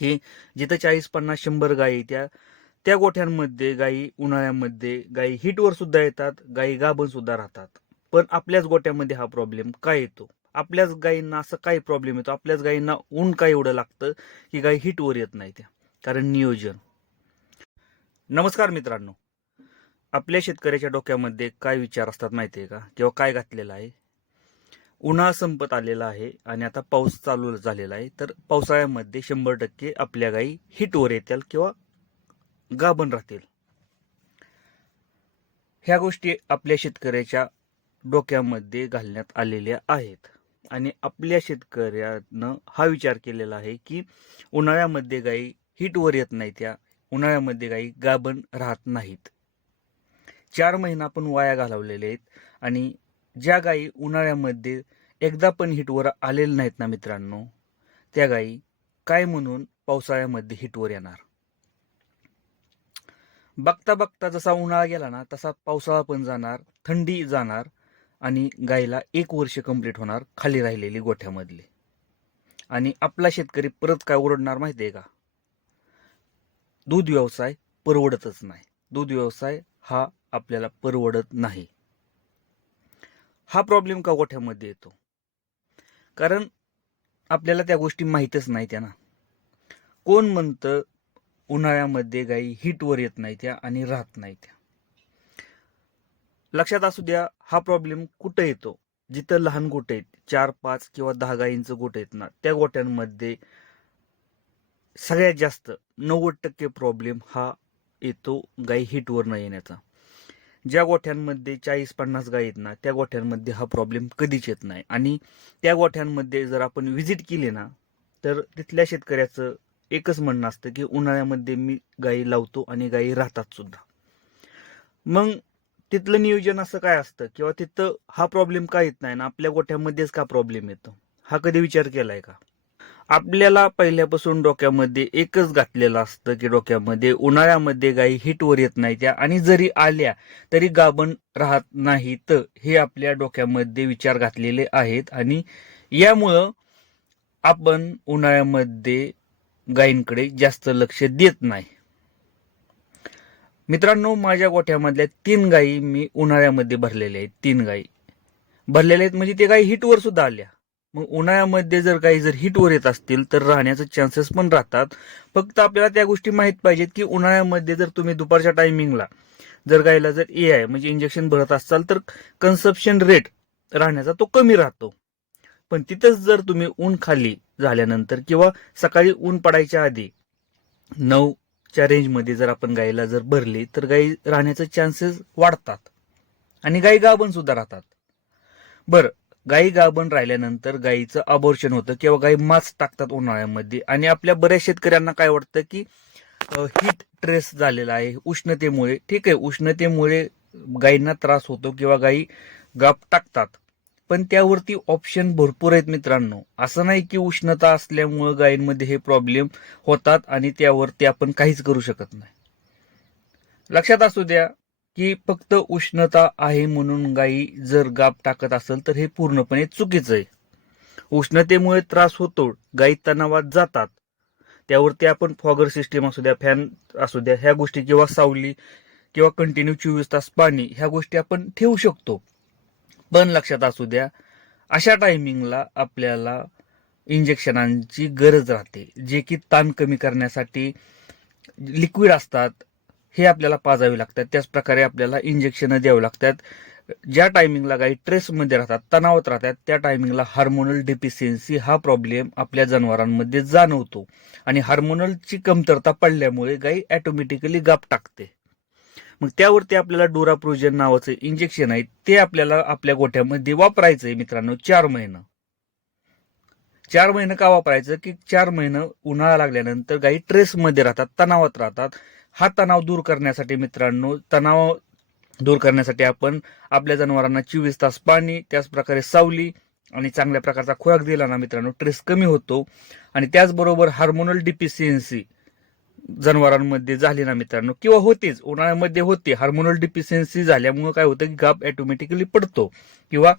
की जिथं 40-50-100 गायी त्या त्या गोठ्यांमध्ये गायी उन्हाळ्यामध्ये गायी हिटवर सुद्धा येतात, गायी गाभण सुद्धा राहतात. पण आपल्याच गोठ्यामध्ये हा प्रॉब्लेम काय येतो? आपल्याच गायींना असं काय प्रॉब्लेम येतो? आपल्याच गायींना ऊन काय एवढं लागतं की गायी हिटवर येत नाही त्या? कारण नियोजन. नमस्कार मित्रांनो, आपल्या शेतकऱ्याच्या डोक्यामध्ये काय विचार असतात माहिती आहे का? किंवा काय घातलेलं आहे? उन्हाळा संपत आलेला आहे आणि आता पाऊस चालू झालेला आहे. तर पावसाळ्यामध्ये 100% आपल्या गायी हिटवर येतील किंवा गाभण राहतील. ह्या गोष्टी आपल्या शेतकऱ्याच्या डोक्यामध्ये घालण्यात आलेल्या आहेत आणि आपल्या शेतकऱ्यानं हा विचार केलेला आहे की उन्हाळ्यामध्ये गायी हिटवर येत नाही, त्या उन्हाळ्यामध्ये गायी गाभण राहत नाहीत. 4 महिना आपण वाया घालवलेले आहेत आणि ज्या गायी उन्हाळ्यामध्ये एकदा पण हिटवर आलेल्या नाहीत ना मित्रांनो, त्या गायी काय म्हणून पावसाळ्यामध्ये हिटवर येणार? बघता बघता जसा उन्हाळा गेला ना तसा पावसाळा पण जाणार, थंडी जाणार आणि गायीला 1 वर्ष कंप्लीट होणार खाली राहिलेली गोठ्यामधली. आणि आपला शेतकरी परत काय ओरडणार माहिती आहे का? दूध व्यवसाय परवडतच नाही. दूध व्यवसाय हा आपल्याला परवडत नाही. हा प्रॉब्लेम का गोठ्यामध्ये येतो? कारण आपल्याला त्या गोष्टी माहीतच नाही त्या ना. कोण म्हणतं उन्हाळ्यामध्ये गायी हिटवर येत नाही त्या आणि राहत नाही त्या? लक्षात असू द्या, हा प्रॉब्लेम कुठं येतो? जिथं लहान गोठे आहेत, 4-5 किंवा 10 गायींचं गोठे आहेत ना, त्या गोठ्यांमध्ये सगळ्यात जास्त 90% प्रॉब्लेम हा येतो गायी हिटवर न येण्याचा. ज्या गोठ्यांमध्ये 40-50 गायी आहेत ना, त्या गोठ्यांमध्ये हा प्रॉब्लेम कधीच येत नाही. आणि त्या गोठ्यांमध्ये जर आपण व्हिजिट केली ना, तर तिथल्या शेतकऱ्याचं एकच म्हणणं असतं की उन्हाळ्यामध्ये मी गायी लावतो आणि गायी राहतात सुद्धा. मग तिथलं नियोजन असं काय असतं किंवा तिथं हा प्रॉब्लेम का येत नाही ना आपल्या गोठ्यामध्येच का प्रॉब्लेम येतो? हा कधी विचार केलाय का? आपल्याला पहिल्यापासून डोक्यामध्ये एकच घातलेलं असतं की डोक्यामध्ये उन्हाळ्यामध्ये गायी हिटवर येत नाही त्या आणि जरी आल्या तरी गाभण राहत नाहीत, हे आपल्या डोक्यामध्ये विचार घातलेले आहेत. आणि यामुळं आपण उन्हाळ्यामध्ये गायींकडे जास्त लक्ष देत नाही. मित्रांनो, माझ्या गोठ्यामधल्या 3 गायी मी उन्हाळ्यामध्ये भरलेल्या आहेत. 3 गायी भरलेल्या आहेत म्हणजे ते गायी हिटवर सुद्धा आल्या. मग उन्हाळ्यामध्ये जर गायी जर हिटवर येत असतील तर राहण्याचे चान्सेस पण राहतात. फक्त आपल्याला त्या गोष्टी माहीत पाहिजेत की उन्हाळ्यामध्ये जर तुम्ही दुपारच्या टायमिंगला जर गायीला जर AI म्हणजे इंजेक्शन भरत असाल तर कन्सप्शन रेट राहण्याचा तो कमी राहतो. पण तिथंच जर तुम्ही ऊन खाली झाल्यानंतर किंवा सकाळी ऊन पडायच्या आधी 9च्या रेंजमध्ये जर आपण गायीला जर भरली तर गायी राहण्याचे चान्सेस वाढतात आणि गायी गाभण सुद्धा राहतात. बरं, गायी गाभण राहिल्यानंतर गायीचं अबॉर्शन होतं किंवा गायी मांस टाकतात उन्हाळ्यामध्ये आणि आपल्या बऱ्याच शेतकऱ्यांना काय वाटतं की हीट स्ट्रेस झालेला आहे उष्णतेमुळे. ठीक आहे, उष्णतेमुळे गायींना त्रास होतो किंवा गायी गाप टाकतात, पण त्यावरती ऑप्शन भरपूर आहेत मित्रांनो. असं नाही की उष्णता असल्यामुळे गायींमध्ये हे प्रॉब्लेम होतात आणि त्यावरती आपण काहीच करू शकत नाही. लक्षात असू द्या की फक्त उष्णता आहे म्हणून गायी जर गाप टाकत असेल तर हे पूर्णपणे चुकीचं आहे. उष्णतेमुळे त्रास होतो, गायी तणावात जातात, त्यावरती आपण फॉगर सिस्टीम असू द्या, फॅन असू द्या, ह्या गोष्टी किंवा सावली किंवा कंटिन्यू 24 तास पाणी, ह्या गोष्टी आपण ठेवू शकतो. पण लक्षात असू द्या, अशा टायमिंगला आपल्याला इंजेक्शनांची गरज राहते, जे की ताण कमी करण्यासाठी लिक्विड असतात, हे आपल्याला पाजावे लागतात. त्याच प्रकारे आपल्याला इंजेक्शन द्यावी लागतात. ज्या टायमिंगला गायी ट्रेसमध्ये राहतात, तणावात राहतात, त्या टायमिंगला हार्मोनल डिफिशियन्सी हा प्रॉब्लेम आपल्या जनावरांमध्ये जाणवतो आणि हार्मोनलची कमतरता पडल्यामुळे गायी ऑटोमॅटिकली गाप टाकते. मग त्यावरती आपल्याला डोराप्रोजन नावाचं इंजेक्शन आहे, ते आपल्याला आपल्या गोठ्यामध्ये वापरायचं आहे मित्रांनो. 4 महिने. 4 महिने का वापरायचं की 4 महिने उन्हाळा लागल्यानंतर गायी ट्रेसमध्ये राहतात, तणावात राहतात. हा तणाव दूर करण्यासाठी मित्रांनो, तणाव दूर करण्यासाठी आपण आपल्या जनावरांना 24 तास पाणी, त्याच प्रकारे सावली आणि चांगल्या प्रकारचा खुराक दिला ना मित्रांनो, ट्रेस कमी होतो. आणि त्याचबरोबर हार्मोनल डिफिशियन्सी जनावरांमध्ये झाली ना मित्रांनो, किंवा होतेच, उन्हाळ्यामध्ये होते, हार्मोनल डिफिशियन्सी झाल्यामुळे काय होतं की गाप ऑटोमॅटिकली पडतो किंवा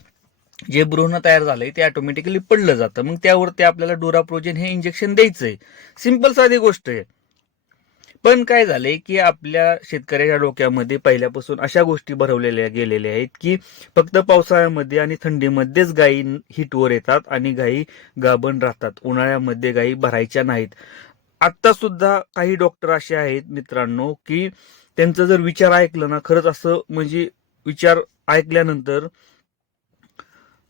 जे भ्रूण तयार झालंय ते ऑटोमॅटिकली पडलं जातं. मग त्यावरती आपल्याला डोराप्रोजेन हे इंजेक्शन द्यायचंय. सिंपल साधी गोष्ट आहे. पण काय झालंय की आपल्या शेतकऱ्याच्या डोक्यामध्ये पहिल्यापासून अशा गोष्टी भरवलेल्या गेलेल्या आहेत की फक्त पावसाळ्यामध्ये आणि थंडीमध्येच गायी हिटवर येतात आणि गायी गाभण राहतात, उन्हाळ्यामध्ये गायी भरायच्या नाहीत. आता सुद्धा काही डॉक्टर असे आहेत मित्रांनो की त्यांचं जर विचार ऐकलं ना, खरंच असं म्हणजे विचार ऐकल्यानंतर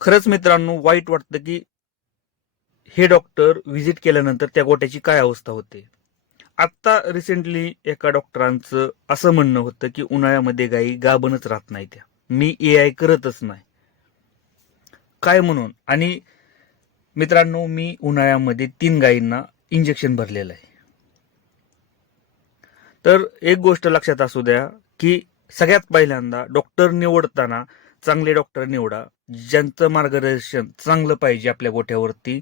खरंच मित्रांनो वाईट वाटतं की हे डॉक्टर व्हिजिट केल्यानंतर त्या गोट्याची काय अवस्था होते. आता रिसेंटली एका डॉक्टरांचं असं म्हणणं होतं की उन्हाळ्यामध्ये गायी गाभणच राहत नाही, त्या मी एआय करतच नाही काय म्हणून. आणि मित्रांनो मी उन्हाळ्यामध्ये 3 गायींना इंजेक्शन भरलेलं आहे. तर एक गोष्ट लक्षात असू द्या की सगळ्यात पहिल्यांदा डॉक्टर निवडताना चांगले डॉक्टर निवडा, ज्यांचं मार्गदर्शन चांगलं पाहिजे, आपल्या गोठ्यावरती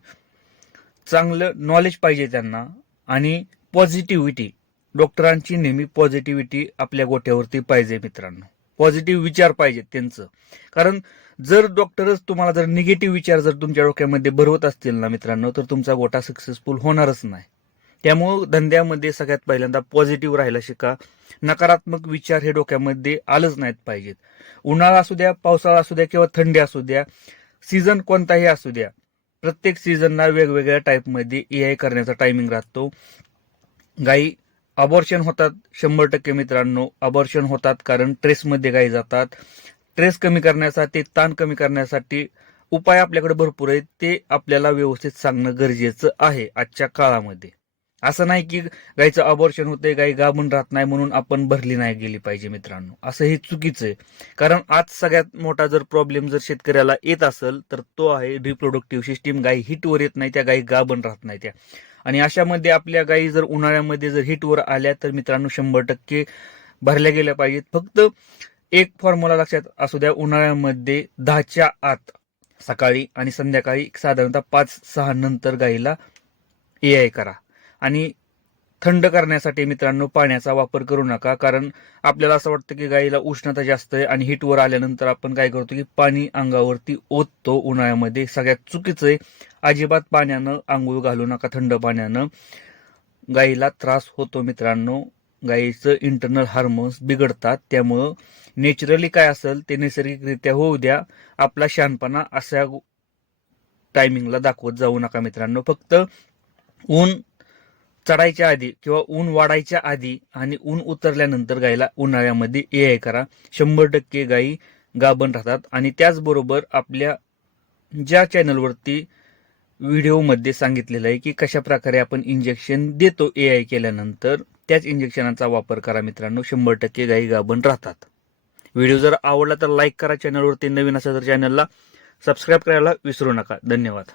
चांगलं नॉलेज पाहिजे त्यांना, आणि पॉझिटिव्हिटी, डॉक्टरांची नेहमी पॉझिटिव्हिटी आपल्या गोठ्यावरती पाहिजे मित्रांनो. पॉझिटिव्ह विचार पाहिजेत त्यांचं. कारण जर डॉक्टरच तुम्हाला जर निगेटिव्ह विचार जर तुमच्या डोक्यामध्ये भरवत असतील ना मित्रांनो, तर तुमचा गोठा सक्सेसफुल होणारच नाही. त्यामुळं धंद्यामध्ये सगळ्यात पहिल्यांदा पॉझिटिव्ह राहायला शिका. नकारात्मक विचार हे डोक्यामध्ये आलंच नाहीत पाहिजेत. उन्हाळा असू द्या, पावसाळा असू द्या किंवा थंडी असू द्या, सीझन कोणताही असू द्या, प्रत्येक सीझनला वेगवेगळ्या टाईपमध्ये एआय करण्याचा टायमिंग राहतो. गायी अबॉर्शन होतात 100% मित्रांनो, अबॉर्शन होतात कारण ट्रेसमध्ये गायी जातात. ट्रेस कमी करण्यासाठी, ताण कमी करण्यासाठी उपाय आपल्याकडे भरपूर आहेत, ते आपल्याला व्यवस्थित सांगणं गरजेचं आहे आजच्या काळामध्ये. असं नाही की गायीचं अबॉर्शन होतंय, गायी गाभण राहत नाही म्हणून आपण भरली नाही गेली पाहिजे मित्रांनो, असं हे चुकीचं आहे. कारण आज सगळ्यात मोठा जर प्रॉब्लेम जर शेतकऱ्याला येत असेल तर तो आहे रिप्रोडक्टिव्ह सिस्टीम. गायी हिटवर येत नाही, त्या गायी गाभण राहत नाही त्या. आणि अशामध्ये आपल्या गायी जर उन्हाळ्यामध्ये जर हिटवर आल्या तर मित्रांनो 100% भरल्या गेल्या पाहिजेत. फक्त एक फॉर्म्युला लक्षात असू द्या, उन्हाळ्यामध्ये 10च्या आत सकाळी आणि संध्याकाळी साधारणतः 5-6 नंतर गायीला एआय करा. आणि थंड करण्यासाठी मित्रांनो पाण्याचा वापर करू नका. कारण आपल्याला असं वाटतं की गायीला उष्णता जास्त आहे आणि हिटवर आल्यानंतर आपण काय करतो की पाणी अंगावरती ओततो उन्हाळ्यामध्ये. सगळ्यात चुकीचं आहे. अजिबात पाण्यानं आंघोळ घालू नका, थंड पाण्यानं. गायीला त्रास होतो मित्रांनो, गायीचं इंटरनल हार्मोन्स बिघडतात. त्यामुळं नॅचरली काय असेल ते नैसर्गिकरित्या होऊ द्या. आपला शहाणपणा अशा टायमिंगला दाखवत जाऊ नका मित्रांनो. फक्त ऊन चढायच्या आधी किंवा ऊन वाढायच्या आधी आणि ऊन उतरल्यानंतर गायीला उन्हाळ्यामध्ये एआय करा. 100% गायी गाभण राहतात. आणि त्याचबरोबर आपल्या ज्या चॅनलवरती व्हिडिओमध्ये सांगितलेलं आहे की कशा प्रकारे आपण इंजेक्शन देतो एआय केल्यानंतर, त्याच इंजेक्शनाचा वापर करा मित्रांनो. 100% गायी गाभण राहतात. व्हिडिओ जर आवडला तर लाईक करा. चॅनलवरती नवीन असेल तर चॅनलला सबस्क्राईब करायला विसरू नका. धन्यवाद.